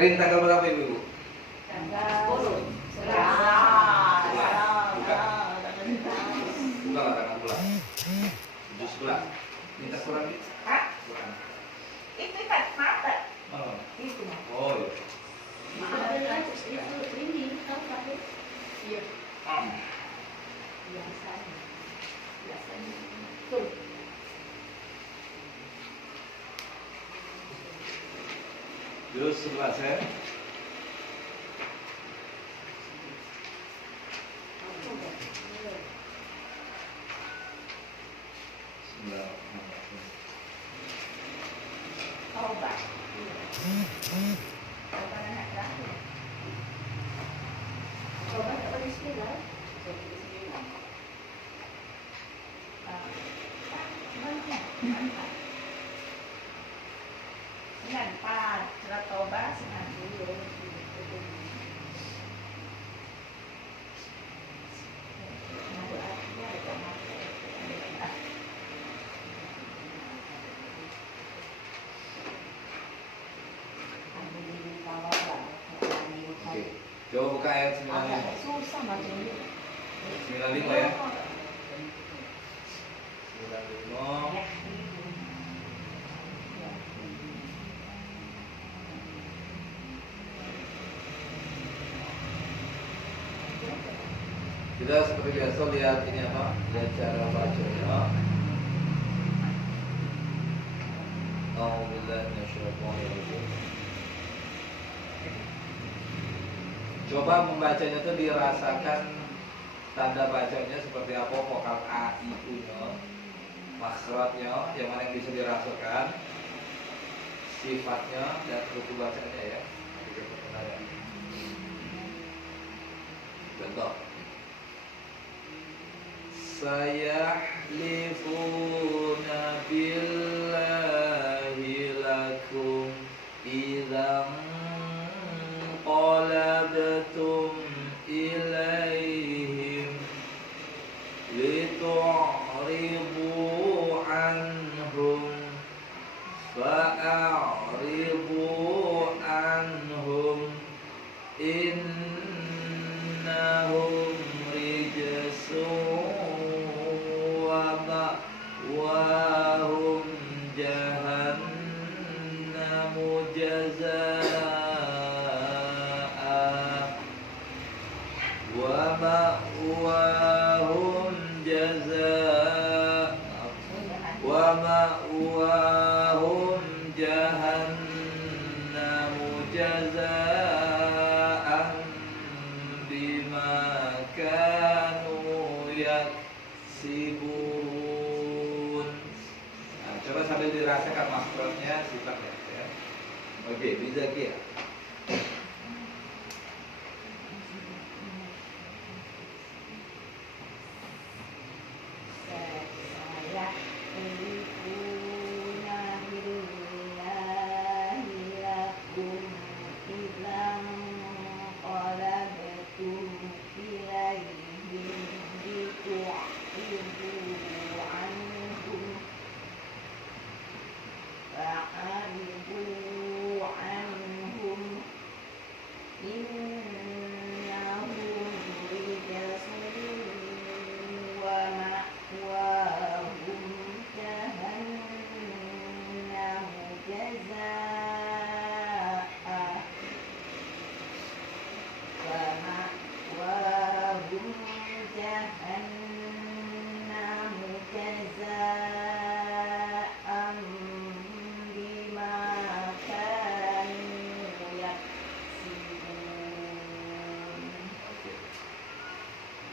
Hari ini tanggal berapa Ibu? Tanggal 10. Buka lah tanggal bulan. 7/11. Minta Quran nih. Hah? Quran. Itu kan mata. Oh. Itu. Oh iya. Ini tahu pakai iya Hmm. biasanya tuh Juz 11 ya. Obat. Obat anak terakhir. coba tak boleh sekali Sembilan surat Taubah 90. Oke. Coba buka ayat 95. agak susah macamnya 95 ya. 95. Kita seperti biasa lihat ini apa? Lihat cara bacanya. Alhamdulillah minasyaitonirrajim. Coba membacanya tuh dirasakan tanda bacanya seperti apa, vokal A, I, U-nya, makhrajnya, yang mana yang bisa dirasakan, sifatnya dan ruku bacanya ya. Contoh. Sayahlifuna billahi lakum idzan qalabtum ilaihim litu'ridu anhum fa'ridu anhum innahum rijsun wa ma'wahum jahannamu jazaa wa ma'wahum jazaa wa ma'wahum jahannamu jazaan bima kanu yaksibun. Nah, coba sambil dirasakan makhrajnya, sifatnya ya. Oke, bisa ya.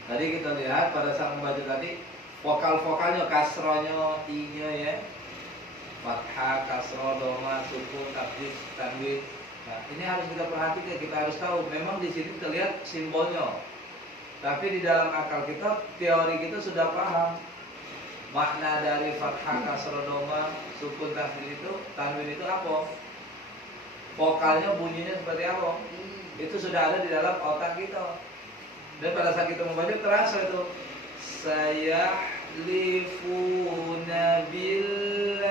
Tadi kita lihat pada saat membaca tadi vokal-vokalnya, kasronya, i-nya ya, fathah, kasroh, doma, sukun, tasdid, tanwin. Nah, ini harus kita perhatikan, kita harus tahu. Memang di sini kita lihat simbolnya, tapi di dalam akal kita, teori kita sudah paham makna dari fathah, kasroh, doma, sukun, tasdid itu, tanwin itu apa? Vokalnya bunyinya seperti apa? Itu sudah ada di dalam otak kita. Dan pada saat kita membaca terasa itu sayahlifuna billahi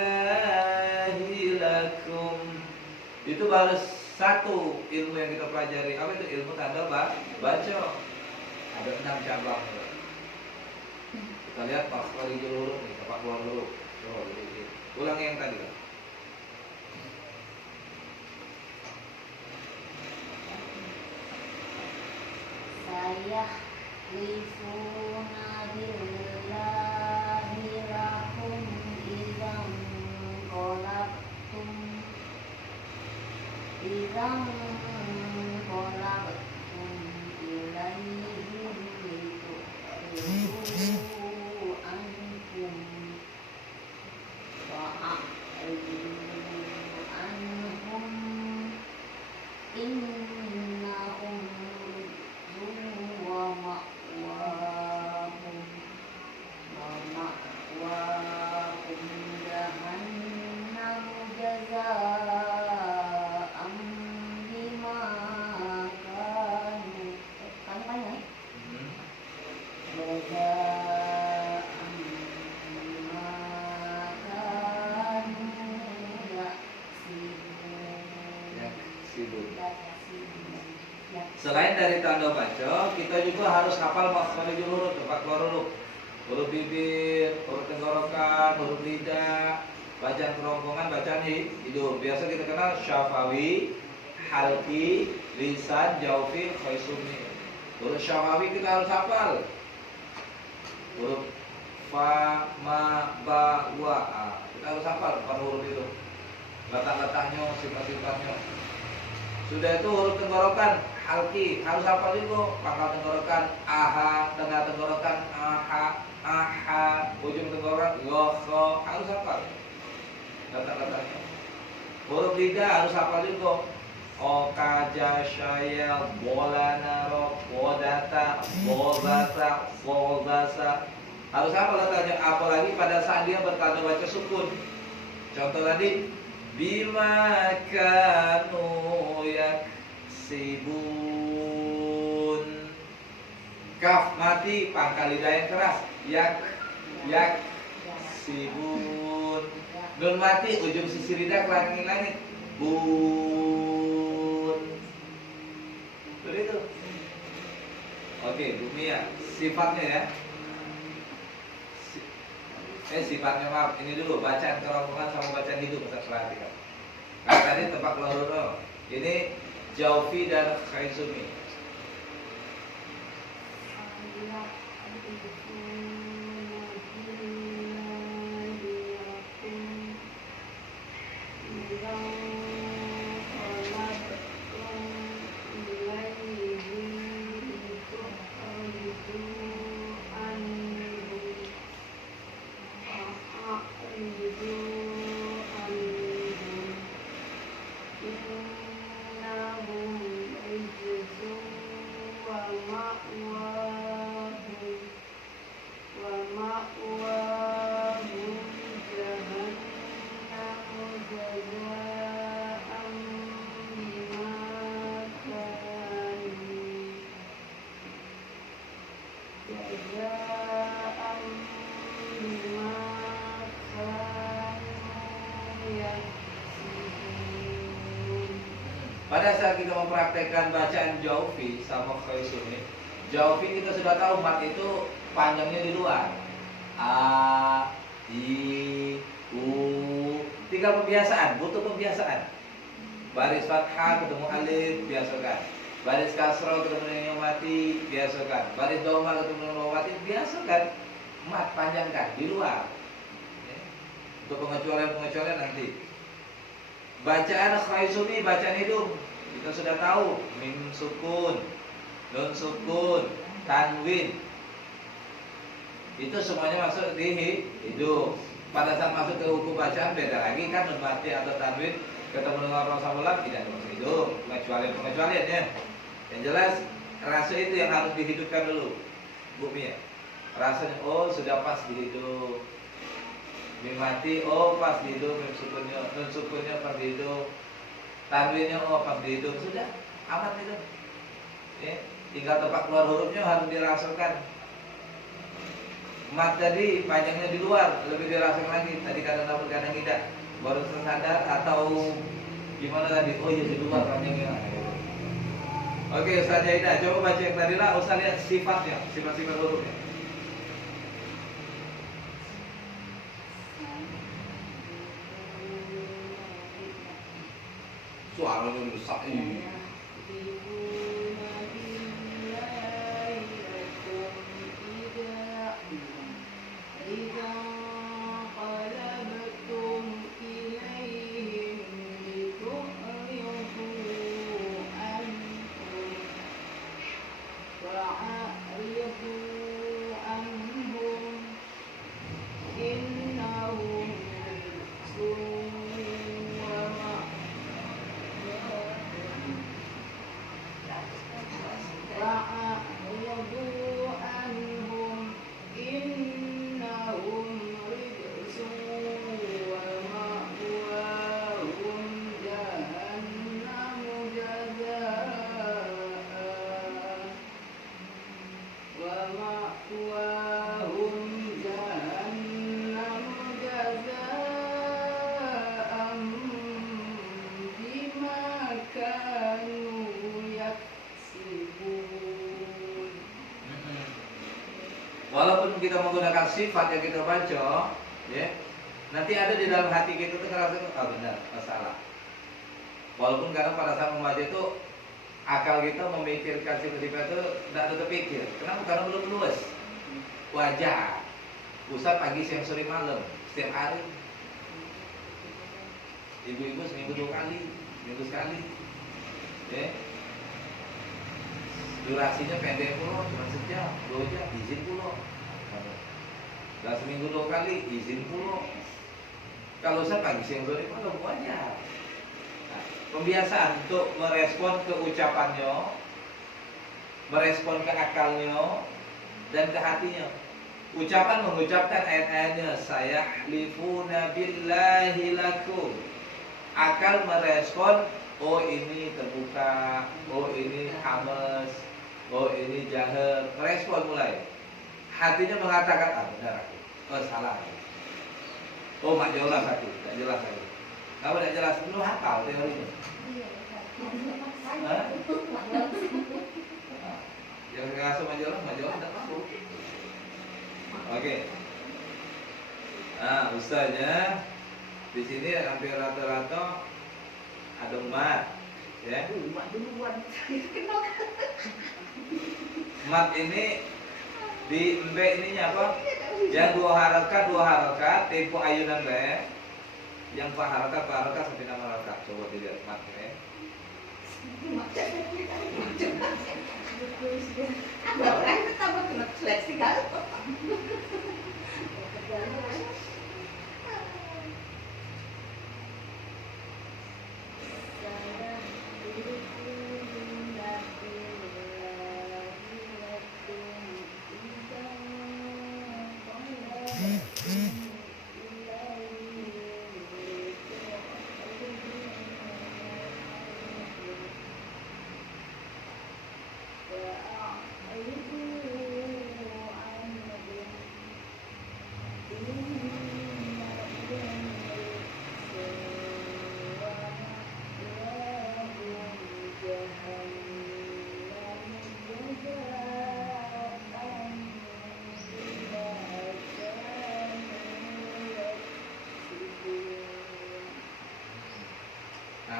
lakum. Itu baru satu ilmu yang kita pelajari. Apa itu ilmu tanda baca? Ada 6 cabang. Kita lihat makharijul huruf nih, tempat keluar huruf. Coba ulang yang tadi kan. Sayahlifuna billahi lahum idzan qalabtum ilaihim litu'ridu ankum fa'aridu anhum innahum wa ma'wahum jahannam jazaa'an bima kanu jazaa'an bima kanu Sibuk. yaksibun. Selain dari tanda baca, kita juga harus hafal makharijul huruf, tempat keluar huruf. Huruf bibir, huruf tenggorokan, huruf lidah, bacaan kerongkongan, bacaan hidung. Biasa kita kenal syafawi, halki, lisan, jaufi, khaisumi. Huruf syafawi kita harus hafal. Huruf fa, ma, ba, wa. Kita harus hafal pada huruf itu. Letak-letaknya, sifat-sifatnya. Sudah itu huruf tenggorokan, halki harus hafal juga. Pangkal tenggorokan, aha, tengah tenggorokan, aha, aha, ujung tenggorokan, lokho, harus hafal. Letak-letaknya. Huruf lidah harus hafal juga. Okaja, syaya, bola, naro, bodata, bobasa, bobasa. Harus hafal letaknya. Apalagi pada saat dia bertanda baca sukun. Contoh tadi, bima kanu yaksibun. Kaf mati, pangkal lidah yang keras. Yak sibun. Nun mati, ujung sisi lidah ke langit-langit. Bun. Seperti itu. Oke, Bumi ya. Sifatnya ya. Sifatnya maaf, ini dulu bacaan kerongkongan sama bacaan hidup kita perhatikan. Nah, tadi tempat keluar huruf. Ini jaufi dan khaisumi. Pada saat kita mempraktekkan bacaan jaufi sama khaisumi, jaufi kita sudah tahu mat itu panjangnya di luar. A, I, U. Tinggal pembiasaan, butuh pembiasaan. Baris fathah ketemu alif, biasakan. Baris kasroh ketemu dengan yang mati, biasakan. Baris dhamma ketemu dengan yang mati, biasakan. Mat panjangkan di luar. Untuk pengecualian nanti. Bacaan khaisumi, bacaan hidung. Kita sudah tahu mim sukun, nun sukun, tanwin. Itu semuanya masuk di hidung. Pada saat masuk ke hukum bacaan beda lagi kan, nun mati atau tanwin ketemu dengan rosamulat tidak masuk hidung. Pengecualian ya. Yang jelas rasa itu yang harus dihidupkan dulu, Bu Mia. Rasanya oh sudah pas di hidung. Mim mati, oh pas di hidung, mim sukunnya, nun sukunnya pas di hidung, tanwinnya oh pas di hidung, sudah aman itu. Ya, tinggal tempat keluar hurufnya harus dirasakan. Mat tadi panjangnya di luar, lebih dirasakan lagi. Tadi kadang dapat kadang tidak, baru tersadar atau Gimana tadi? Oh iya di luar ranjangnya. Oke, Ustaz Jaida, coba baca yang tadi lah. Ustaz lihat sifatnya, sifat-sifat hurufnya. Suaranya rusak ini. Walaupun kita menggunakan sifat yang kita baca, ya, nanti ada di dalam hati kita tuh ngerasa, oh benar, masalah. Walaupun kadang pada saat membaca itu akal kita memikirkan sifat-sifat itu tidak ada terpikir. Kenapa? Karena belum luas. Wajar. Ustaz pagi, siang, sore, malam, setiap hari. Ibu-ibu seminggu 2 kali, seminggu sekali. Ya. Durasinya pendek pula, cuma sejam, 2 jam, izin pula. Dan seminggu 2 kali, izin pula. Kalau saya pagi, siang, sore, malam, wajar. Nah, pembiasaan untuk merespon ke ucapannya, merespon ke akalnya, dan ke hatinya. Ucapan mengucapkan ayat-ayatnya, sayahlifuna billahi lakum. Akal merespon, oh ini terbuka, oh ini hamas, oh ini jahar, respon mulai. Hatinya mengatakan, ah benar aku, oh salah aku. Oh mak jelas aku, tak jelas aku. Kamu tak jelas, lu hafal teorinya. Hah? Jangan ngerasa majalah tak tahu. Oke. Nah, ustaznya di sini hampir rata-rata ada mat, ya. Mat ini di embe ininya apa? Yang 2 harakat, tempo ayunan be. Yang 4 harakat sampai 6 harakat. Coba dilihat matnya.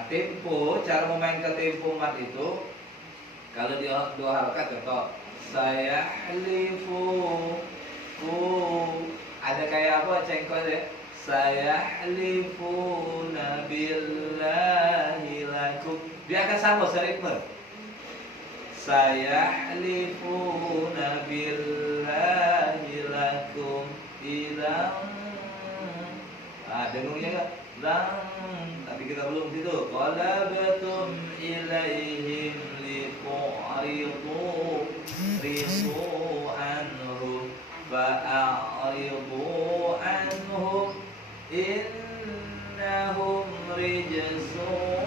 Tempo, cara memainkan tempo mat itu, kalau di 2 harakat contoh, saya halifu, ada kayak apa cengkol ya, saya halifu nabillahi lakum, dia akan sama seritme. Saya halifu nabillahi lakum ilang, dengungnya kan, lang. Tapi kita belum situ. Qalabatum ilaihim liqaridu ridu anhum fa'aridu anhum innahum rijsun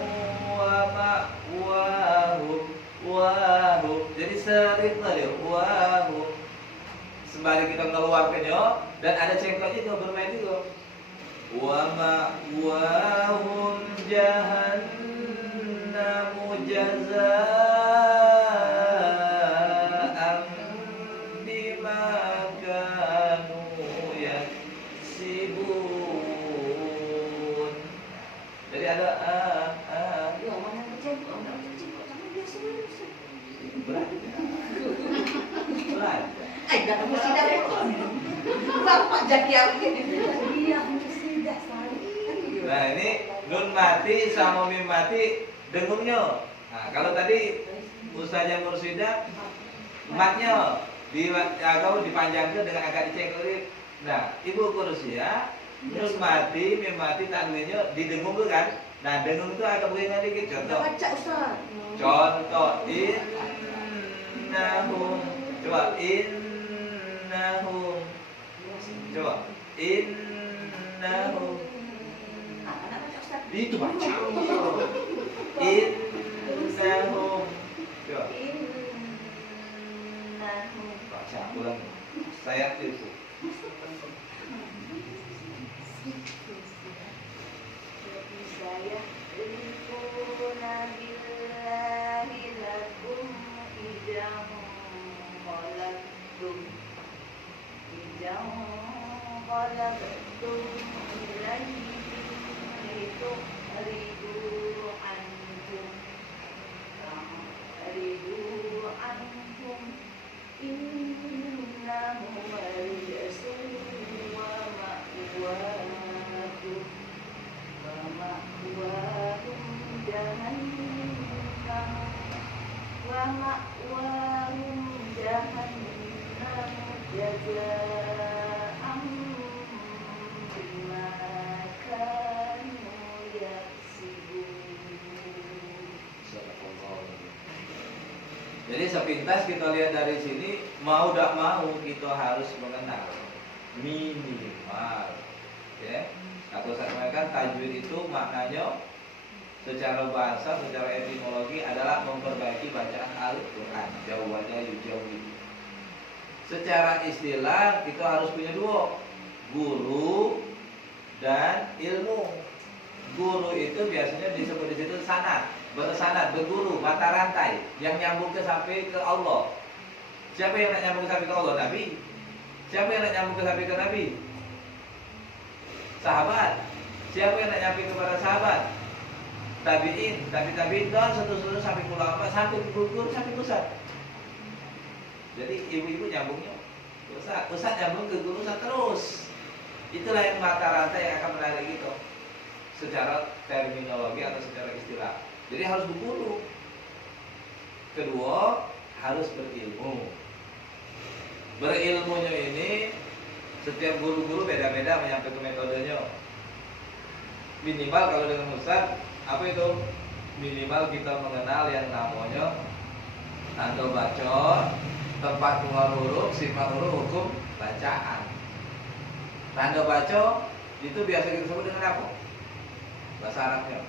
wa ma'wahum. Jadi seritma dia wahum. Sembari kita mengeluarkannya dan ada cengkoknya juga bermain juga. wa ma'wahum jahannamu jazaa'an bima kanu yaksibun. Jadi ada Ya, mana bercengkok, enggak bercengkok, sama biasa biasa. berat. Berat. Gak ada musida pun. Bapak jadi yang ini. Iya, musida sekali. Nah ini nun mati sama mim mati dengungnya. Nah kalau tadi Ustazah Mursida matnya agak dipanjangkan dengan agak dicengkelit. Nah Ibu Kursia nun mati mim mati tanwinnya didengung tuh kan. Nah dengung itu agak begini dikit contoh. Baca Ustaz. Contoh innahum. Coba innahum. Coba innahum. Anak baca Ustaz. Itu baca. Innahum. Coba Innahum baca ulang. Saya itu. jadi saya rifuna billahi lakum idam qalabtum ilaihi ridu anhum innahu rijsun wa ma'wakum jahannam jazaa'an bima kanu yaksibun. Jadi sepintas kita lihat dari sini, mau tidak mau kita harus mengenal minimal, ya. Atau saya sampaikan tajwid itu maknanya secara bahasa, secara etimologi adalah memperbaiki bacaan Al-Quran. Jawabannya yujawi. Secara istilah kita harus punya dua, guru dan ilmu. Guru itu biasanya disebut di situ sanad, bersanad, berguru, mata rantai yang nyambung sampai ke Allah. Siapa yang nak nyambung sampai ke Allah? Nabi. Siapa yang nak nyambung sampai ke Nabi? Sahabat. Siapa yang nak nyampe kepada sahabat? Tabiin, tabiin dan seterusnya sampai ke ulama, sampai ke guru, sampai ke ustaz. Jadi ibu-ibu nyambungnya ke ustaz nyambung ke guru ustaz terus. Itulah yang mata rantai yang akan menarik gitu. Secara terminologi atau secara istilah. Jadi harus berguru. Kedua, harus berilmu. Berilmunya ini setiap guru-guru beda-beda menyampaikan metodenya. Minimal kalau dengan ustaz, apa itu? Minimal kita mengenal yang namanya tanda baca, tempat keluar huruf, sifat huruf, hukum bacaan. Tanda baca itu biasa kita sebut dengan apa? Bahasa Arabnya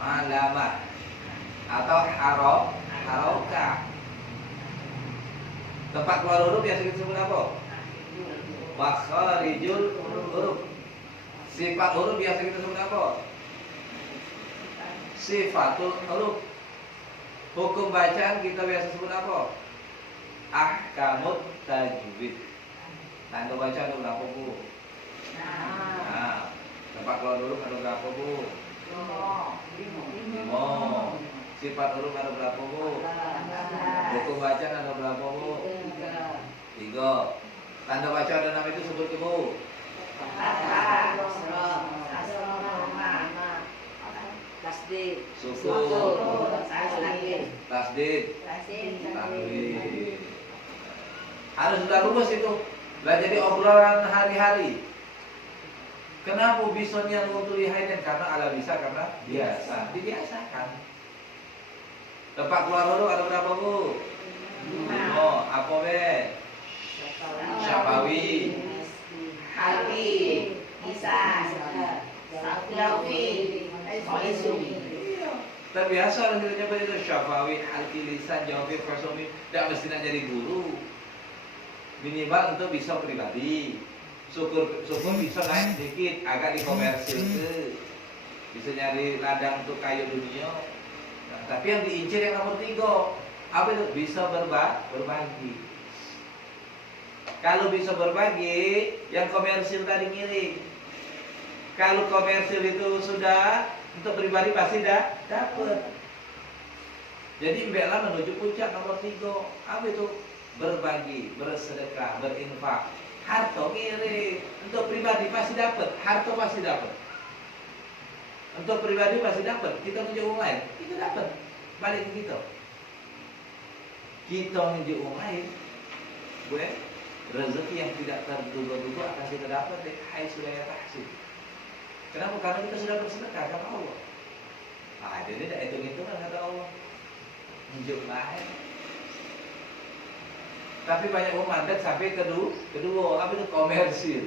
alamat atau haroka. Tempat keluar huruf biasa kita sebut apa? Makharijul huruf. Sifat huruf biasa kita sebut apa? Sifatul huruf. Hukum bacaan kita biasa sebut apa? Ahkamut tajwid. Tanda baca ada berapa, Bu? Nah, tempat keluar huruf ada berapa, Bu? 5. Sifat huruf ada berapa, Bu? Hukum bacaan ada berapa, Bu? 3. Tanda baca ada 6 itu sebut, Bu. Tasdid, Sukun, tasdid, tanwin. Harus sudah rumus itu. Lah jadi obrolan hari-hari. Kenapa bisanya untuk lihatin? Karena ala bisa, karena biasa. Dibiasakan. Tempat keluar huruf ada berapa, Bu? 5. Apa, Be? Syafawi. Halwi, Isa, Safiawi, Soisumi. Terbiasa orang kita nyebut itu Syafawi, Halki, Lisan, Jawabi, Fasomi. Tidak mesti nak jadi guru. Minimal untuk bisa pribadi. Syukur bisa naik sedikit, agak dikomersil ke. Bisa nyari ladang untuk kayu dunia. Nah, tapi yang diincar yang nomor 3, apa itu? Bisa berbagi. Kalau bisa berbagi, yang komersil tadi ngiring. Kalau komersil itu sudah untuk pribadi pasti dapat. Jadi mbaklah menuju puncak nomor 3. Apa itu? Berbagi, bersedekah, berinfak. Harta kiri. Untuk pribadi pasti dapat, harta pasti dapat. Untuk pribadi pasti dapat. Kita menunjuk orang lain, kita dapat. Balik ke kita. Kita menunjuk orang lain, gue rezeki yang tidak terduga-duga akan kita dapat. Hai sudah ya tahsin. Kenapa? Karena kita sudah bersedekah karena Allah. Ah, jadi tidak hitung-hitungan kata Allah. Menunjuk lain. Tapi banyak orang mandek sampai kedua apa itu? Komersil.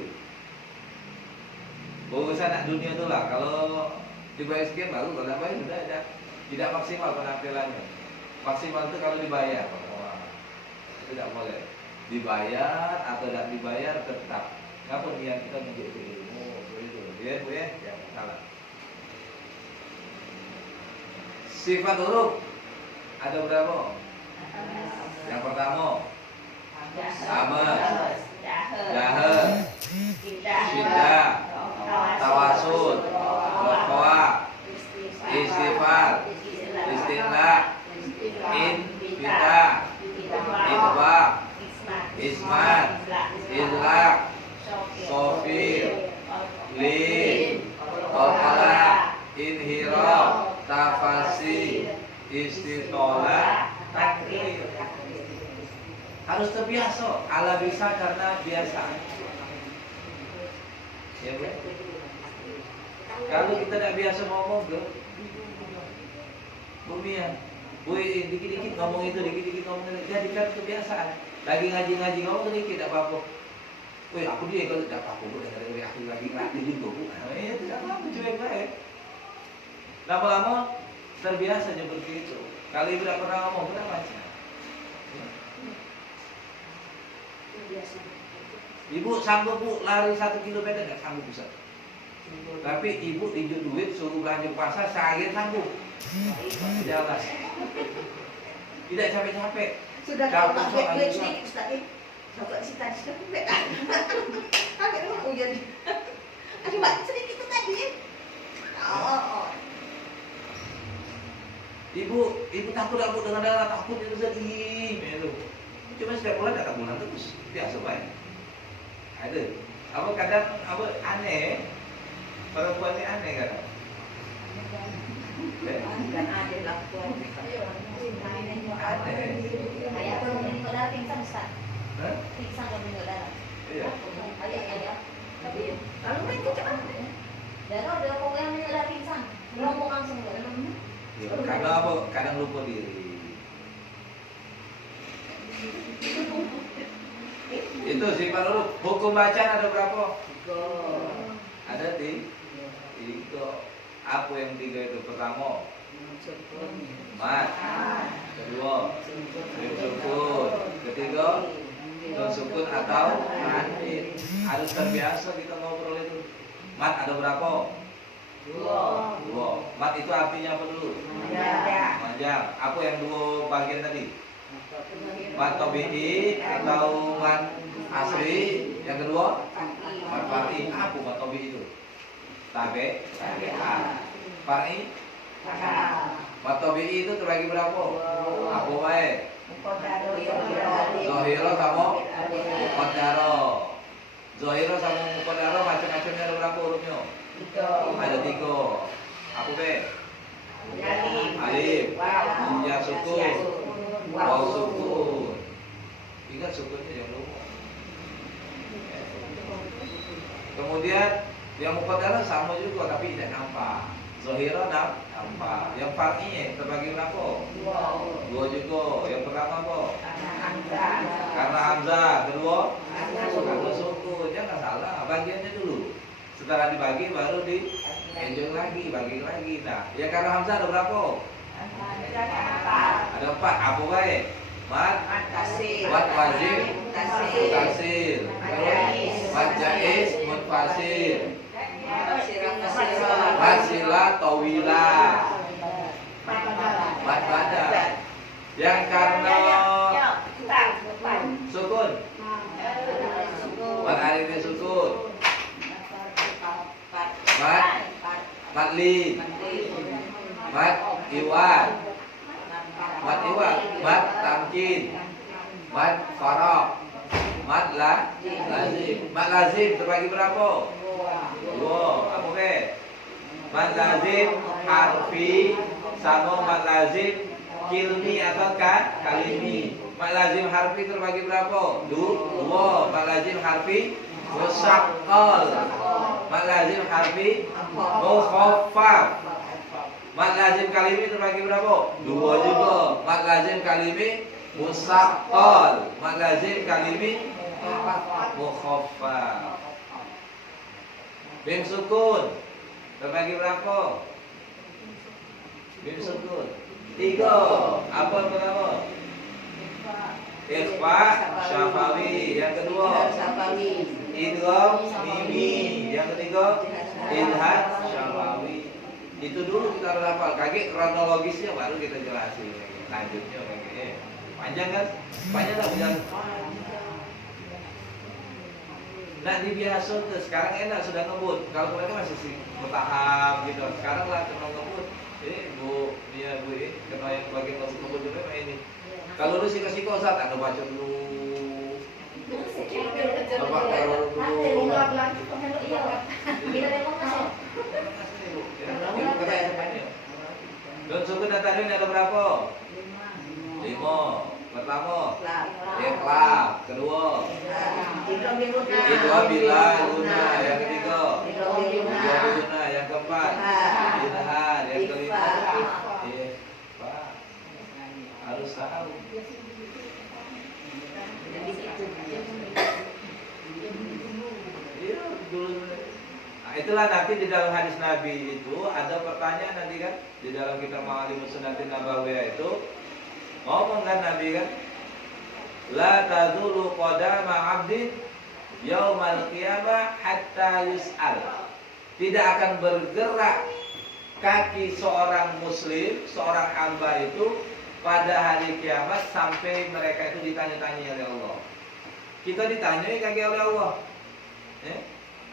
Urusan anak dunia itu lah. Kalau dibayar sekian baru, kalau tidak bayar sudah ada. Tidak maksimal penampilannya. Maksimal itu kalau dibayar. Tidak boleh. Dibayar atau tidak dibayar tetap. Kenapa niat kita menjadi ilmu itu? Lihat bu ya, yang salah. Sifat huruf ada berapa? Yang pertama, sama, jahar, syiddah, tawasul, rokoah, istighfar, istinlah, infitah, idwak, ismat, idlak, sofir, lin, qalqalah, inhiraf, tafasi, istitolah, takrir. Harus terbiasa. Ala bisa karena biasa. Ya bu. Kalau kita tidak biasa ngomong ke bumian, bu dikit-dikit ngomong itu, dikit-dikit ngomong itu, jadikan kebiasaan. Lagi ngaji-ngaji ngomong sedikit tidak apa-apa. Wih aku dia kalau tidak apa-apa bu, dari aku lagi ngelatih juga bu. Ya tidak apa-apa, cuek baik. Lama-lama terbiasa seperti itu. Kalau ibu tidak pernah ngomong, kita baca. Ibu sanggup bu lari 1 kilometer nggak sanggup bisa. Tapi ibu tinjau duit suruh belanja pasar seharian sanggup. Jalan. Tidak capek-capek. Sudah kalau tak duit sedikit Ustaz. Coba si tadi sudah duit. Tapi lu ujian. Aduh mak sedikit tu tadi. Oh. Ibu takut dengan darah, takut itu sedih. Itu. Cuma setiap bulan datang bulan terus biasa baik. Ada. Apa kadang apa aneh. Perempuan ini aneh kadang. Bukan ada lakukan. Aneh. Ayah kalau meninggal darah pingsan Ustaz. Hah? Pingsan kalau meninggal darah. Iya. Ayah. Tapi lalu main kecil apa? Darah udah pokoknya meninggal darah pingsan. Gelombang langsung enggak ada. Ya, karena apa? Kadang lupa diri. Itu sifat huruf. Hukum bacaan ada berapa? 3. Ada 3. Apa yang 3 itu? Pertama, mat. Kedua, mim sukun. Ketiga, nun sukun atau tanwin. Harus terbiasa kita ngobrol itu. Mat ada berapa? 2. Mat itu artinya apa dulu? Panjang. Apa yang 2 bagian tadi? Mat tabi'i atau mat asli. Yang kedua, mat far'i. Apa mat tabi'i itu? Tabe, far'i. Mat tabi'i itu terbagi berapa? Apa baik? Zohiro sama muqaddaro. Zohiro sama muqaddaro macam-macamnya ada berapa hurufnya? Ada 3. Apa be? Alif, ya sukun, waw sukun. Ingat sukunnya yang lupa. Kemudian yang muqaddaro sama juga tapi tidak nampak. Zohiro nampak. Yang far'i terbagi berapa? 2 juga. Yang pertama apa? Karena hamzah. Kedua? Karena sukun. Jangan salah. Bagiannya dulu. Setelah dibagi baru di-enjoy lagi, bagi lagi. Nah, yang karena hamzah ada berapa? Ada 4. Apa baik? Mat wajib, tasil, mat jaiz, fasir. Masila tawila. Mat badan. Yang karena sukun. Mat alifnya sukun. Mat li. Mat iwan. Mat iwan. Mat tamkin. Mat faraq. Mat lazim. Mat lazim terbagi berapa? Dua. Apa ke? Mat lazim harfi sama mat lazim kilmi atau kalimi. Mat lazim harfi terbagi berapa? Dua. Mat lazim harfi musaqqal. Mat lazim harfi mukhaffaf. Mat lazim kalimi terbagi berapa? Dua juga. Mat lazim kalimi musaqqal. Mat lazim kalimi mukhaffaf. Mim sukun terbagi berapa? Mim sukun 3. Apa pertama? Ikhfa syafawi. Yang kedua idgham mimi. Yang ketiga idhar syafawi. Itu dulu kita harus hafal. Kaget kronologisnya baru kita jelasin. Lanjutnya kayak panjang kan? Panjang tak panjang? Nah dibiasa tuh, sekarang enak sudah ngebut. Kalau mereka masih sih bertahap gitu. Sekarang lah kena ngebut. Ini bu, dia bu ini kena yang bagian ngebut juga ini. Kalau lu siko-siko saat ada baca dulu. Apa kalau dulu? Dan suku dan tadi ada berapa? 5. Pertama, ikhlas. Kedua, bila guna. Yang ketiga, guna. Yang keempat, ilhad. Yang kelima, harus tahu. Iya, dulu. Nah, itulah nanti di dalam hadis Nabi itu ada pertanyaan nanti kan di dalam kitab Ma'alimus Sunnatin Nabawiyah itu ngomong kan Nabi kan, la tazulu qadama 'abdin yaumal qiyamah hatta yus'al. Tidak akan bergerak kaki seorang muslim, seorang hamba itu pada hari kiamat sampai mereka itu ditanya-tanya oleh Allah. Kita ditanyai kaki oleh Allah.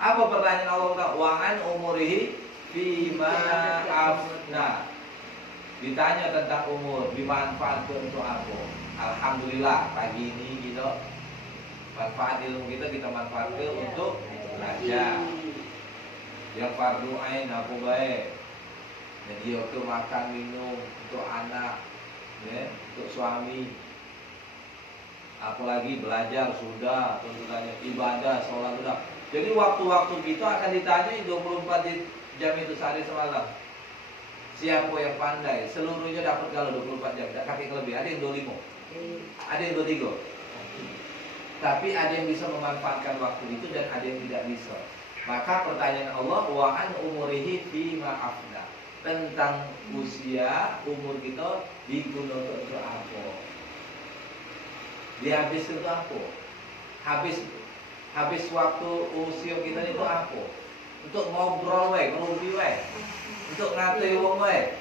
Apa pertanyaan Allah? Wa an umurihi fima afna. Ditanya tentang umur, dimanfaatkan untuk apa? Alhamdulillah pagi ini gitu, manfaat ilmu kita manfaatkan untuk belajar. Yang fardu ain apa baik? Jadi untuk makan minum, untuk anak, ya, untuk suami. Apalagi belajar sudah, tentunya ibadah, sholat sudah. Jadi waktu-waktu kita akan ditanya 24 jam itu sehari semalam. Siapa yang pandai, seluruhnya dapat kalau 24 jam, tidak kaki lebih. Ada yang 25, ada yang 23. Tapi ada yang bisa memanfaatkan waktu itu dan ada yang tidak bisa. Maka pertanyaan Allah, wa an umurihi fima afna. Tentang usia, umur kita digunakan untuk apa? Dihabiskan untuk apa? Habis waktu usia kita itu apa? Untuk ngobrol wae, ngelubi wae. Untuk ngatai wong wae.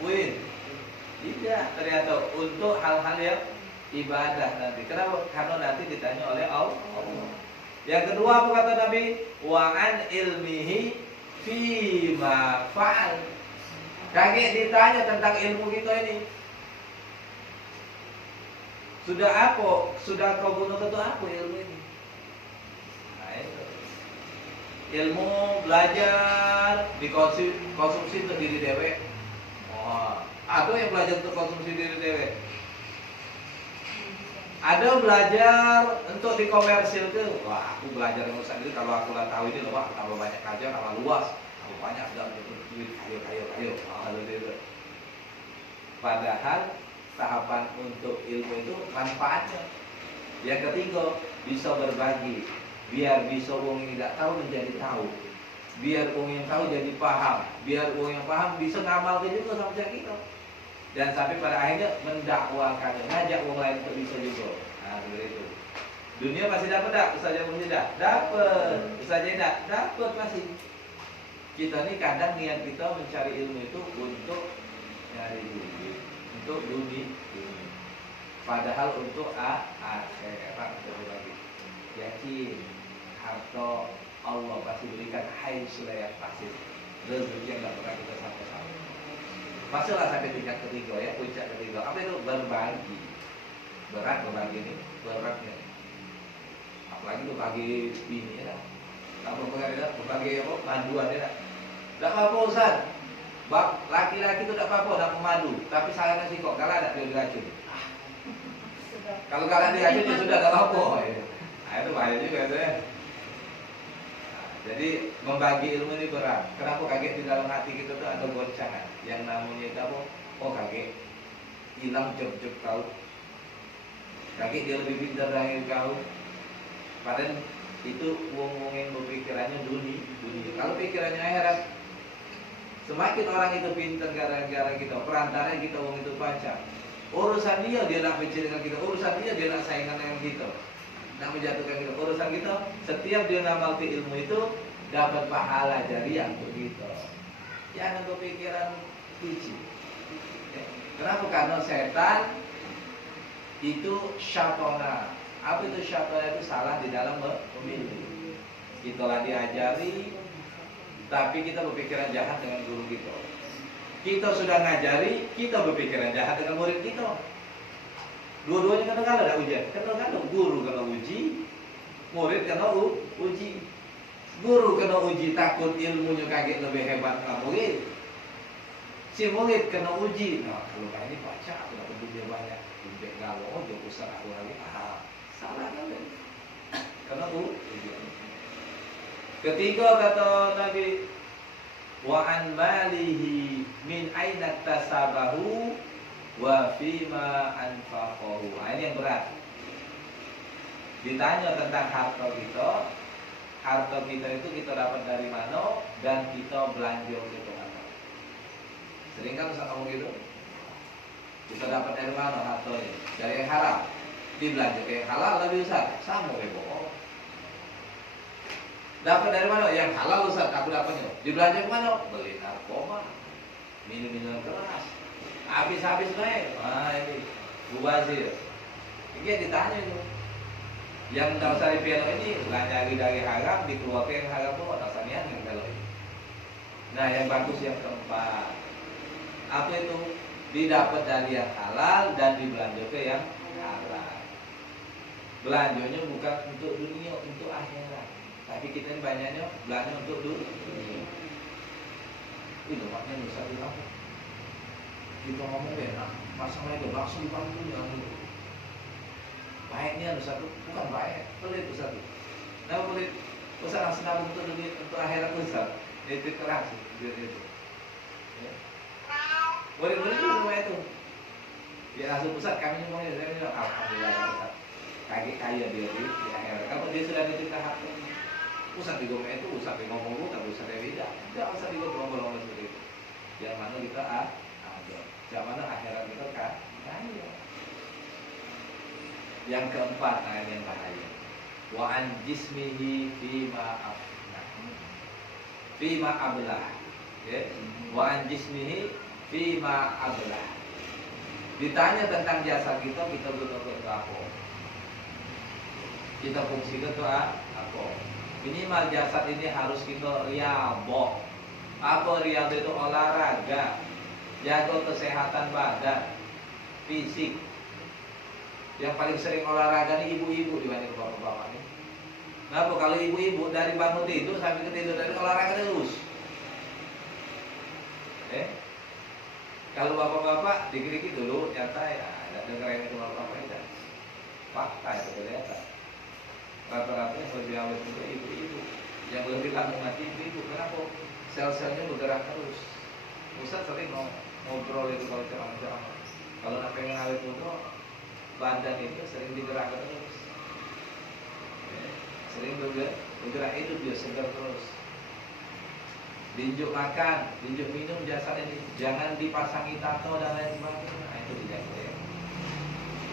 Win. Tidak, ternyata untuk hal-hal yang ibadah nanti. Kenapa? Karena nanti ditanya oleh Allah. Yang kedua apa kata Nabi? Wa an ilmihi fima fa'al. Kaget ditanya tentang ilmu kita ini. Sudah apa? Sudah kau gunakan untuk apa ilmu ini? Nah, itu. Ilmu belajar dikonsumsi untuk diri dewe. Ada yang belajar untuk konsumsi diri dewe. Ada belajar untuk dikomersil tuh. Wah, aku belajar ngurusan itu kalau aku lah tahu ini loh, Pak, tambah banyak kajian, tambah luas, tambah banyak sudah duit. Ayo. Gitu. Padahal tahapan untuk ilmu itu manfaatnya. Yang ketiga, bisa berbagi. Biar bisa orang yang tidak tahu menjadi tahu. Biar orang yang tahu jadi paham. Biar orang yang paham bisa ngamalkan juga sama kita. Dan sampai pada akhirnya mendakwakan, ngajak orang lain untuk bisa juga. Nah, seperti itu. Dunia masih dapat tak? Ustaz Jamal tidak? Dapat. Ustaz Jamal dapat masih. Kita ni kadang niat kita mencari ilmu itu untuk nyari duit, untuk dunia. Padahal untuk akhirat lagi. Yakin harta Allah pasti berikan hai sulayak pasti. Rezeki yang tak pernah kita sampai-sampai. Masuklah sampai tingkat ketiga ya, puncak ketiga. Apa itu? Berbagi. Berat berbagi ini, beratnya. Apalagi berbagi bini ya. Tak berbagi apa? Panduan ya. Tak apa-apa Ustaz. Laki-laki itu tak apa-apa nak memadu, tapi saya nasi kok kalah tak dia diracun. Kalau kalah diracun ya sudah tak apa-apa. Itu bahaya juga itu ya. Jadi membagi ilmu ini berat. Kenapa kaget di dalam hati kita tuh ada goncangan yang namanya itu apa? Oh kaget hilang job-job kau. Kaget dia lebih pintar dari kau. Padahal itu wong-wong yang berpikirannya dunia. Kalau pikirannya akhirat, semakin orang itu pintar gara-gara kita, perantara kita wong itu baca. Urusan dia nak benci dengan kita, urusan dia nak saingan dengan kita. Nak menjatuhkan kita. Urusan kita, setiap dia ngamal ilmu itu dapat pahala jariah untuk kita. Jangan berpikiran biji. Kenapa? Karena setan itu syatona. Apa itu syatona? Itu salah di dalam memilih. Kita lah diajari, tapi kita berpikiran jahat dengan guru kita. Kita sudah ngajari, kita berpikiran jahat dengan murid kita. Dua-duanya kadang-kadang ada ujian. Kadang-kadang guru kena uji, murid kena uji. Guru kena uji takut ilmunya kaget lebih hebat ke murid. Si murid kena uji. Nah, kalau kayak ini baca, aku dapat dunia banyak. Dunia galau, oh jauh usah aku lagi. Salah kan? Kena uji. Ketiga kata Nabi, wa an malihi min aina tasabahu wa fima anfaqahu. Ini yang berat. Ditanya tentang harta kita. Harta kita itu kita dapat dari mana dan kita belanja ke mana. Sering kan Ustaz ngomong gitu? Kita dapat dari mana hartanya? Dari yang haram. Dibelanja ke yang halal lebih Ustaz. Sama kayak bohong. Dapat dari mana? Yang halal Ustaz, aku dapatnya. Dibelanja ke mana? Beli narkoba. Minum-minum keras. Habis-habis naik. Nah ini mubazir. Ini ditanya itu. Yang dasar piano ini belanja dari haram dikeluarkan yang haram tuh dasarnya yang kalau ini. Nah yang bagus yang keempat. Apa itu? Didapat dari yang halal dan dibelanja ke yang halal. Belanjanya bukan untuk dunia, untuk akhirat. Tapi kita ini banyaknya belanja untuk dunia. Itu makanya bisa bilang. Kita ngomong enak, masalah itu langsung dibantu yang itu. Baiknya satu, bukan baik, pelit satu. Nah pelit, usah langsung nabung untuk dunia, untuk akhirat besar. Itu keras itu. Boleh juga itu. Ya langsung pusat kami ngomongnya, saya bilang alhamdulillah pusat. Kaya dia di akhirat. Kalau dia sudah diterima harta, pusat di ngomong itu, usah di ngomong bukan usah di beda. Tidak usah di ngomong seperti itu. Yang mana kita ada, yang mana akhirat kita kaya. Yang keempat yang bahaya. Wa an jismihi fima afnah. Fima ablah. Ya. Wa an jismihi fima ablah. Ditanya tentang jasa kita butuh untuk apa? Kita fungsikan itu apa? Minimal jasad ini harus kita riyadhah. Apa riyadhah itu? Olahraga. Jaga kesehatan badan, fisik. Yang paling sering olahraga ini ibu-ibu dibanding bapak-bapak ini. Kenapa? Kalau ibu-ibu dari bangun tidur sampai ketidur dari olahraga terus. Kalau bapak-bapak dikit-dikit dulu nyata ya, ada dengerin itu bapak-bapak itu. Fakta itu kelihatan. Rata-rata yang lebih awet juga ibu-ibu. Yang lebih lama mati ibu-ibu. Kenapa? Sel-selnya bergerak terus. Ustaz sering ngobrol itu kalau ceramah-ceramah. Kalau nak pengen awet muda, badan itu sering digerakkan terus. Sering bergerak itu dia segar terus. Dinjuk makan, dinjuk minum jasad ini jangan dipasangi tato dan lain sebagainya. Nah, itu dijaga ya.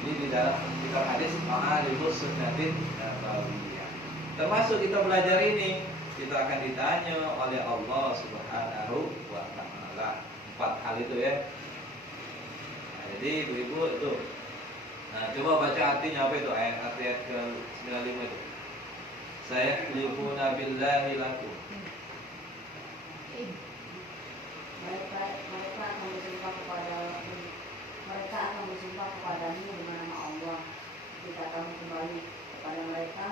Ini di dalam kitab hadis ma'alibus sunnatin nabawiyah. Termasuk kita belajar ini, kita akan ditanya oleh Allah Subhanahu wa taala. 4 hal itu ya. Nah, jadi ibu-ibu itu. Nah, coba baca artinya apa itu ayat ke 95 itu. Sayaqlifuna billahi lakum. Mereka akan bersumpah kepadamu dengan nama Allah jika kamu kembali kepada mereka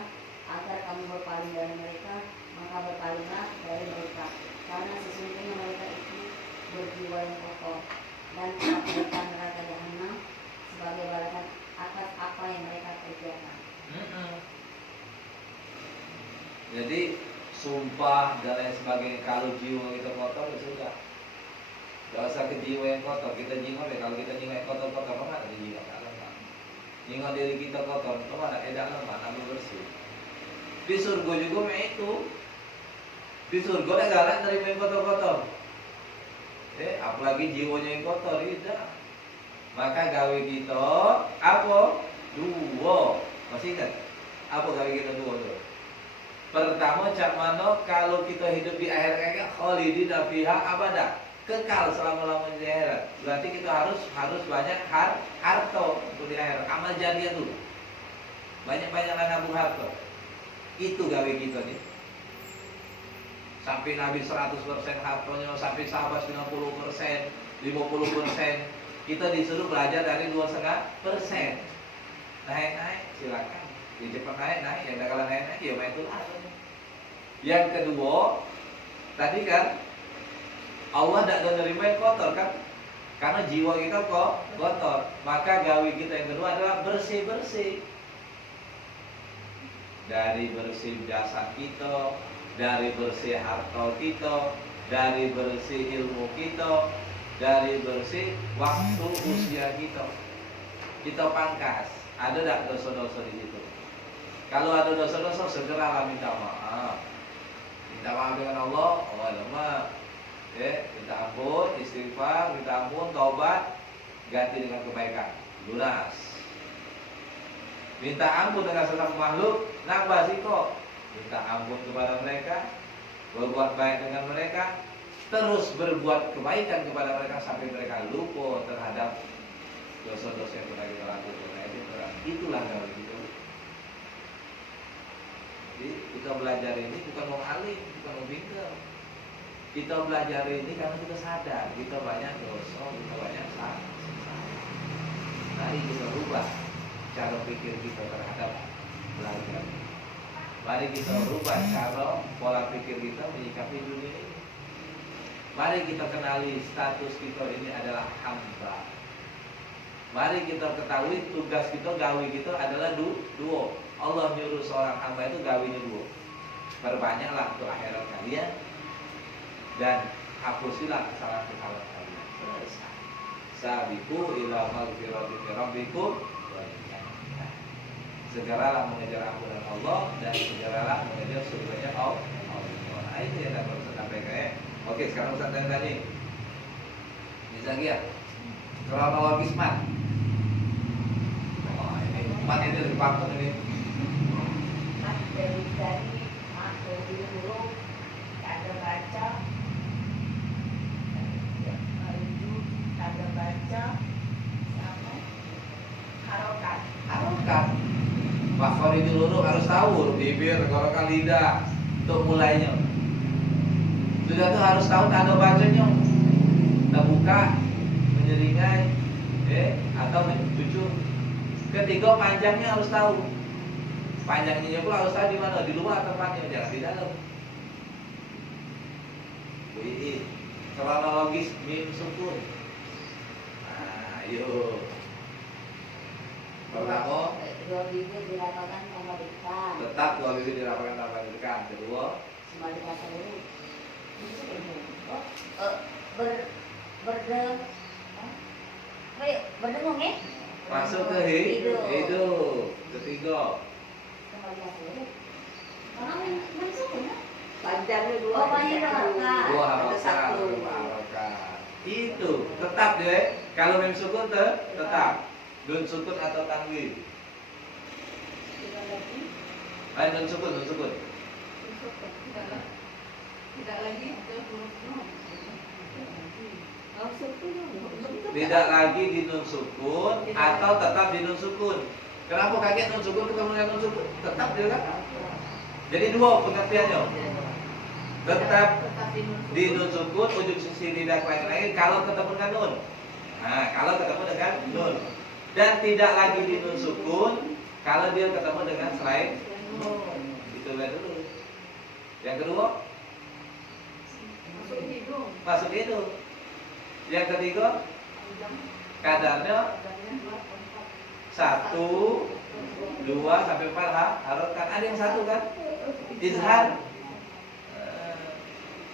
agar kamu berpaling dari mereka, maka berpalinglah dari mereka, karena sesungguhnya mereka itu berjiwa yang kotor dan telah mendekam neraka jahanam sebagai balasan atas apa yang mereka kerjakan. Jadi sumpah dan lain sebagainya, kalau jiwa kita kotor ya sudah. Gak usah ke jiwa yang kotor, kita jiwa ya, kalau kita jiwa yang kotor-kotor mana ada jiwa dalam. Jiwa diri kita kotor, mana dalam mana bersih. Di surga juga itu. Di surga ada galak dari yang kotor-kotor. Apalagi jiwanya yang kotor tidak. Maka gawe kita apa? Dua. Masih ingat? Apa gawe kita dua tuh? Pertama, cak mano kalau kita hidup di akhirat khalidina fiha abada, kekal selama-lamanya di akhirat. Berarti kita harus banyak harta untuk di akhirat. Amal jariah dulu. Banyak-banyak nabung harta. Itu gawe kita nih. Sampai Nabi 100% hartanya, sampai sahabat 90%, 50%. Kita disuruh belajar dari 2,5%. Naik silakan. Di Jepang naik, yang kalau naik ya main itu. Yang kedua, tadi kan Allah tidak menerima yang kotor kan? Karena jiwa kita kok kotor. Maka gawe kita yang kedua adalah bersih-bersih. Dari bersih jasad kita, dari bersih harta kita, dari bersih ilmu kita, dari bersih waktu usia kita. Kita pangkas. Ada tidak dosa-dosa di situ? Kalau ada dosa-dosa segeralah minta maaf. Minta maaf dengan Allah. Oh lemah. Minta ampun, istighfar, minta ampun, taubat, ganti dengan kebaikan, lunas. Minta ampun dengan sesama makhluk, nambah siko. Minta ampun kepada mereka, berbuat baik dengan mereka, terus berbuat kebaikan kepada mereka sampai mereka lupa terhadap dosa-dosa yang pernah kita lakukan. Itulah gawe kita. Jadi kita belajar ini bukan mau alim, bukan mau pintar. Kita belajar ini karena kita sadar kita banyak dosa, kita banyak salah. Mari kita rubah cara pikir kita terhadap belajar. Mari kita rubah cara pola pikir kita menyikapi dunia ini. Mari kita kenali status kita ini adalah hamba. Mari kita ketahui tugas kita, gawe kita adalah dua. Allah nyuruh seorang hamba itu gawenya dua. Perbanyaklah untuk akhirat kalian dan hapusilah kesalahan-kesalahan kalian. Selesai. Sabiqu ila maghfirati min rabbikum wa jannah. Segeralah mengejar ampunan Allah dan segeralah mengejar surganya Allah. Nah, itu yang dapat Ustaz sampaikan. Oke, sekarang Ustaz tanya nih. Bisa ya? Kronologis mat. Oh, ini mat ini dari pantun ini. Dari dulu ada baca, ada baca, sama harokat. Faktor itu dulu harus tahu bibir, tenggorokan, lidah untuk mulainya. Sudah tuh harus tahu tanda bacanya. Terbuka, menyeringai, atau mencucuk. Ketiga panjangnya harus tahu. Panjangnya pula harus tahu di mana, di luar tempatnya, jangan di dalam. Wih, kronologis mim sukun. Nah, yuk. Pertama, dua bibir dirapatkan tambah dekat. tetap dua bibir dirapatkan tambah dekat. Kedua, Sembari kata dulu. Berdengung ya? masuk ke hidup. Ketiga, Kembali kata dulu. Karena masuk ya? Panjangnya dua, Oh, panjang satu. dua Ada harokat, satu. dua harokat. Itu tetap deh. Kalau mem sukun tetap. Dun sukun atau tanwin. Ayo nun sukun. Tidak lagi ke huruf nun. Tidak lagi di nun sukun atau tetap di nun sukun. Kenapa kaget nun sukun ketemu dengan nun sukun? Tetap dia kan? Jadi dua pengertiannya. Tetap di nun sukun ujung sisi lidah lain kalau ketemu dengan nun. Nah, kalau ketemu dengan nun. Dan tidak lagi di nun sukun kalau dia ketemu dengan selain nun. Itu dulu. Yang kedua, masuk hidung. Yang ketiga, kadarnya 1, 2 sampai 4 harokat. Ada yang satu kan? Izhar.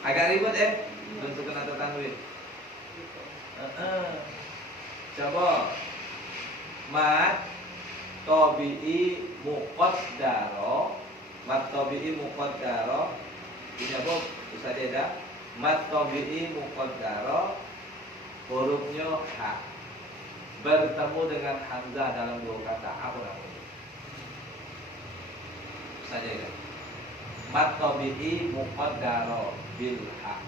Agak ribet nun sukun atau tanwin. Coba mat tabi'i muqaddaro. Mat tabi'i muqaddaro. Ini apa? Bisa ada. Mat tabi'i muqaddaro. Hurufnya ha. Bertemu dengan hamzah dalam dua kata. Apa namanya? Saja ya. Mat tabi'i muqaddaro bil ha.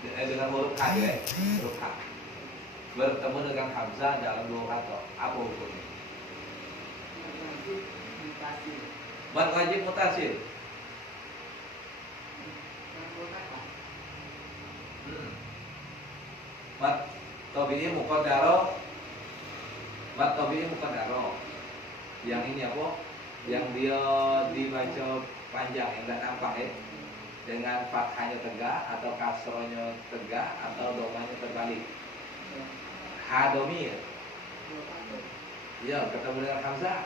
Dengan huruf ha ya. Huruf ha. Bertemu dengan hamzah dalam dua kata. Apa hukumnya? Mat wajib mutasil. Mat tabi'i muqaddaro. Mat tabi'i muqaddaro. Yang ini apa? Yang dia dibaca panjang yang tidak nampak ya. Dengan fathahnya tegak atau kasrohnya tegak atau domanya terbalik. Hadomir. Ya, ketemu dengan hamzah.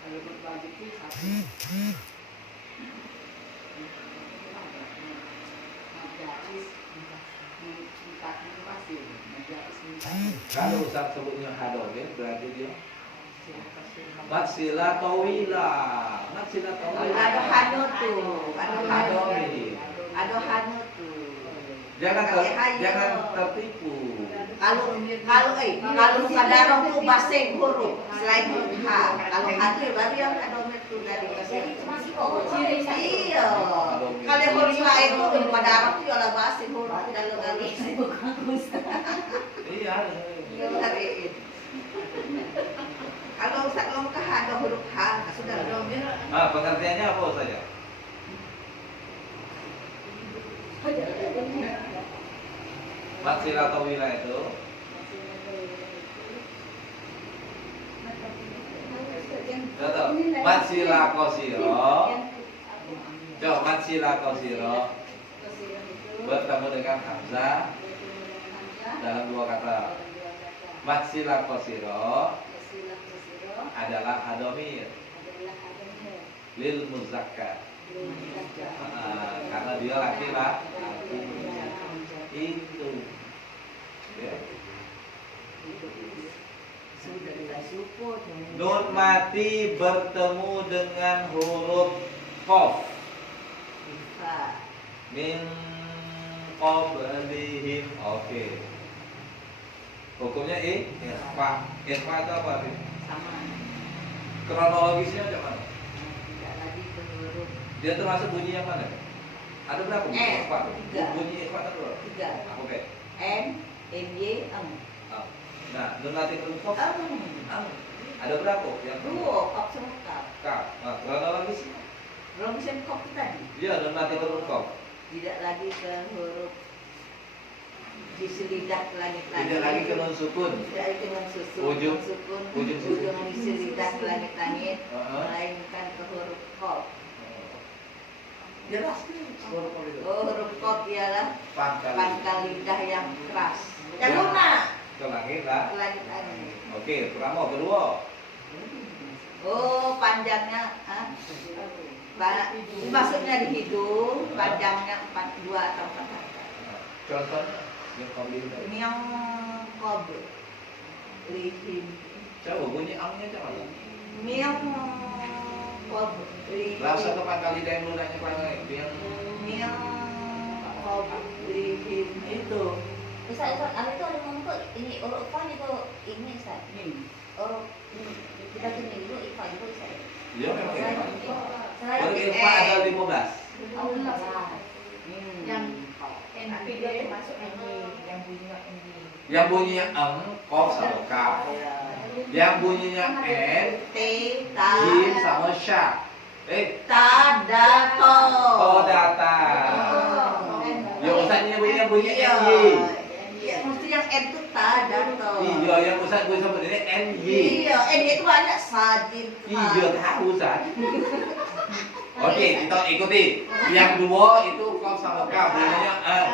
Kalau berbagi itu satu. Kalau Ustaz sebutnya hadomir berarti dia matsila tawila. Matsila tawila. Ada hanu tuh. Hadomir. Ada hanu tuh. Jangan tertipu. Kalau kadarong tuh bahasa huruf selain huruf H. Kalau hanu baru yang hadomir tuh dari bahasa. Iya. Kalau huruf lain tuh kadarong tuh adalah bahasa huruf tidak lagi. Iya. Kalau Ustaz ngomong ke H ada huruf H, sudah hadomir. Pengertiannya apa saja? Matsila tawila itu Betul. Matsila kosiro. Coba matsila kosiro bertemu dengan hamzah dalam dua kata. Matsila kosiro adalah hadomir lil muzakkar. Karena dia laki-laki. Itu. Ya. Nun mati bertemu dengan huruf qaf. Min qablihim. Oke. Hukumnya ikhfa. Ikhfa itu apa sih? Sama. Kronologisnya macam mana? Tidak lagi ke huruf. Dia termasuk bunyi yang mana? Ada berapa bunyi ikhfa? Bunyi ikhfa ada berapa? 3. Oke. N, M, Y, M. Nah, nun mati huruf qaf. Ada berapa? Yang 2, kop sama kap. kaf. Nah, kronologisnya. Belum bisa kop tadi. Iya, nun mati huruf qaf. Tidak lagi ke huruf sisi lidah ke langit-langit. Tidak lagi ke nun sukun. Tidak lagi ke nun sukun. Ujung sukun. ujung sukun. Ujung sisi lidah ke langit-langit. Heeh. Melainkan ke huruf kop. Jelas nih huruf qaf itu. Huruf kop ialah Pangkal. pangkal lidah yang keras. Yang Ya. mana? Ke langit lah. Ke langit-langit. Oke, pertama, kedua. Oh, panjangnya, maksudnya di hidung, panjangnya 42 atau 4 kata. Contohnya yang kau beli. Yang kob, lihim, Coba bunyi angnya coba. yang kob, lihim, Langsung ke pangkal lidah yang lunaknya paling yang kob, lihim itu. Ustaz, itu ada ngomong kok ini huruf apa itu ini Ustaz? Huruf Kita tunggu dulu IPA itu saya. Iya memang Irfa. Selain Baru Irfa ada 15. Oh, Yang NP dia termasuk ND, yang bunyinya ND. Yang bunyinya eng, kof sama kaf. Yang bunyinya n, T, ta, jim sama sya. ta, da, to. Oh data. Ya usahanya bunyinya Iya. ny. Iya, mesti yang N itu ta, da, to. Iya, yang usah gue sama ini ny. Iya, N itu banyak sajin. Iya tahu Ustaz. Oke, kita ikuti. Yang dua itu kof sama kaf bunyinya en.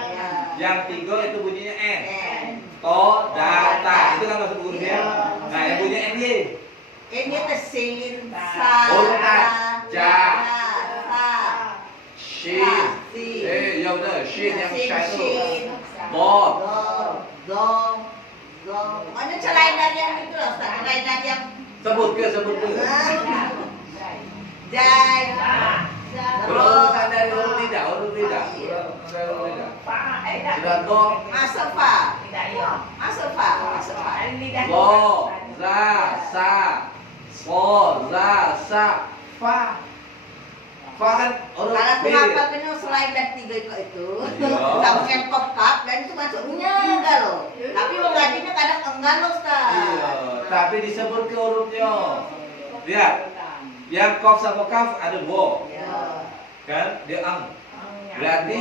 Yang tiga itu bunyinya n. N. To, data. Itu kan maksud hurufnya. Nah, yang bunyinya ny. N itu sin, sa, Urutan. Ja. sa, Shin. si. Ya udah, shin yang Sin, sya itu. shin. Bod. Do. Mana celainan yang itu loh, Ustaz? Celainan yang Sebut ke. jai. Berurutan dari huruf lidah, huruf lidah. Urutan dari huruf lidah. Sudah to, Asafa. lo, za, sa, so, za, sa, fa. Fa kan huruf Kalau aku bil. hafal ini selain dari tiga itu, Iya. kamu yang kop dan itu masuknya enggak loh. Tapi mengajinya kadang enggak loh, Ustaz. Iya, tapi disebut ke hurufnya. Lihat, yang kof sama kaf ada dua, Iya. kan? Dia ang. Berarti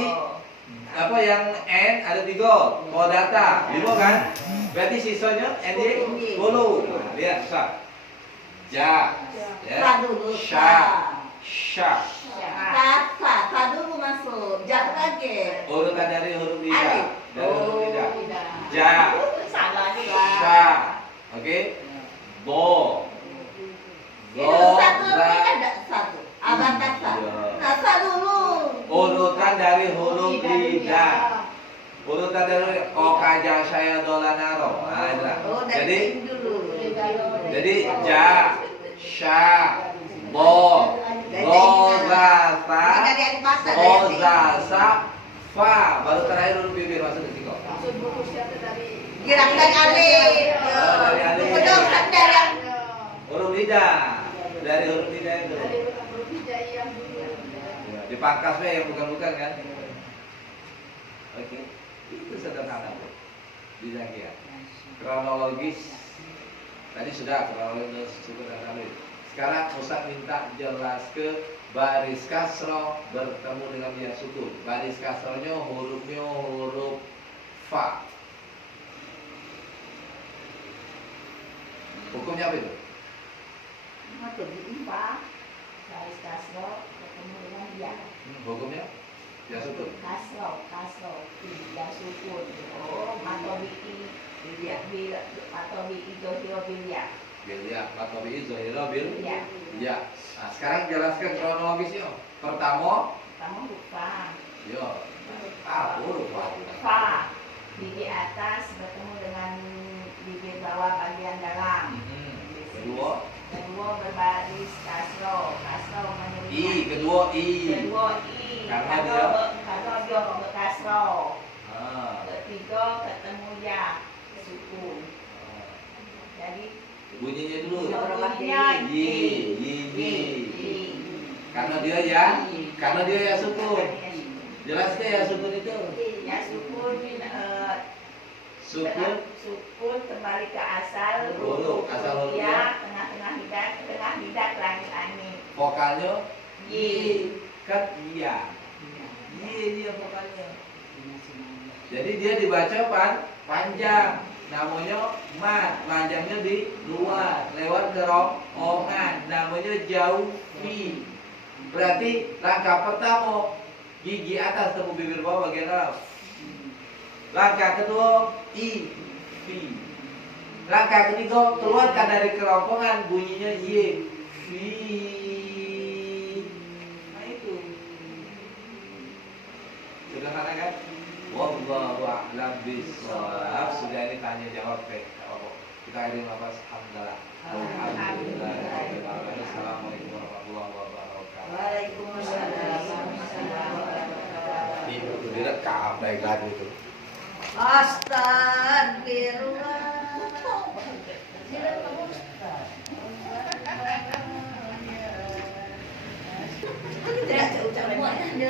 apa yang n ada tiga, kodata, lima kan? Berarti sisanya n y 10. Nah, lihat, sa, ja, ya, Sa dulu, sya, sya. Ta dulu masuk. Jangan kaget. Urutan dari huruf lidah, dari huruf lidah. Oh. Ja, Salah sya, oke? Do, Itu satu ini ada satu. Abangkasa. Iya. Nah, sa dulu. Urutan dari huruf lidah. Urutan dari okaja saya dolanaro. Nah, itulah. Oh, Jadi dari dulu. ja, sya, bo, do, za, sa, Dari adik mata so, za, sa, fa. Baru terakhir huruf bibir masuk ke tiga. Gerak dari alif. Oh, dari alif. Betul, Ustaz, dari Huruf lidah. Dari huruf lidah itu. Ya, dipangkas we yang bukan-bukan kan. Oke. Itu sederhana, Bu. Bisa ya. Kronologis. Tadi sudah kronologis cukup tadi. Sekarang Ustaz minta jelas ke baris kasroh bertemu dengan dia sukun. Baris kasrohnya hurufnya huruf fa. Hukumnya apa itu? Masuk di IPA, garis kasro, ketemu dengan dia. Hukumnya? Ya sukun. Kasro, tidak sukun. Atau bi dohiro bilya. Bil ya, atau bi zahira bil Iya. ya. Nah, sekarang jelaskan kronologisnya. Pertama, Kamu lupa. yo, huruf Fa. Di atas bertemu dengan bibir bawah bagian dalam. Kedua, Berbaris kasro i. Kedua, i. Karena dia berkasro. Ah, Ketiga ketemu ya sukun. Jadi bunyinya dulu. bunyinya Yi. Karena dia ya sukun. Jelasnya ya sukun itu. ya sukun sukun kembali ke asal Huruf, asal huruf ya tengah lidah langit-langit. Vokalnya Yi. kan iya. Dia vokalnya. Jadi dia dibaca panjang. Namanya mat, panjangnya di luar, lewat kerongkongan. Namanya jauh fi. Berarti langkah pertama gigi atas temu bibir bawah bagian dalam. Langkah kedua i fi. Langkah ketiga keluarkan dari kerongkongan bunyinya y fi. Nah itu. Sederhana kan? Wallahu a'lam bishawab. Sudah ini tanya jawab deh. Kita akhiri nafas hamdalah. Alhamdulillah. Assalamualaikum warahmatullahi wabarakatuh. Waalaikumsalam. Itu direkam baik lagi itu. Astagfirullah.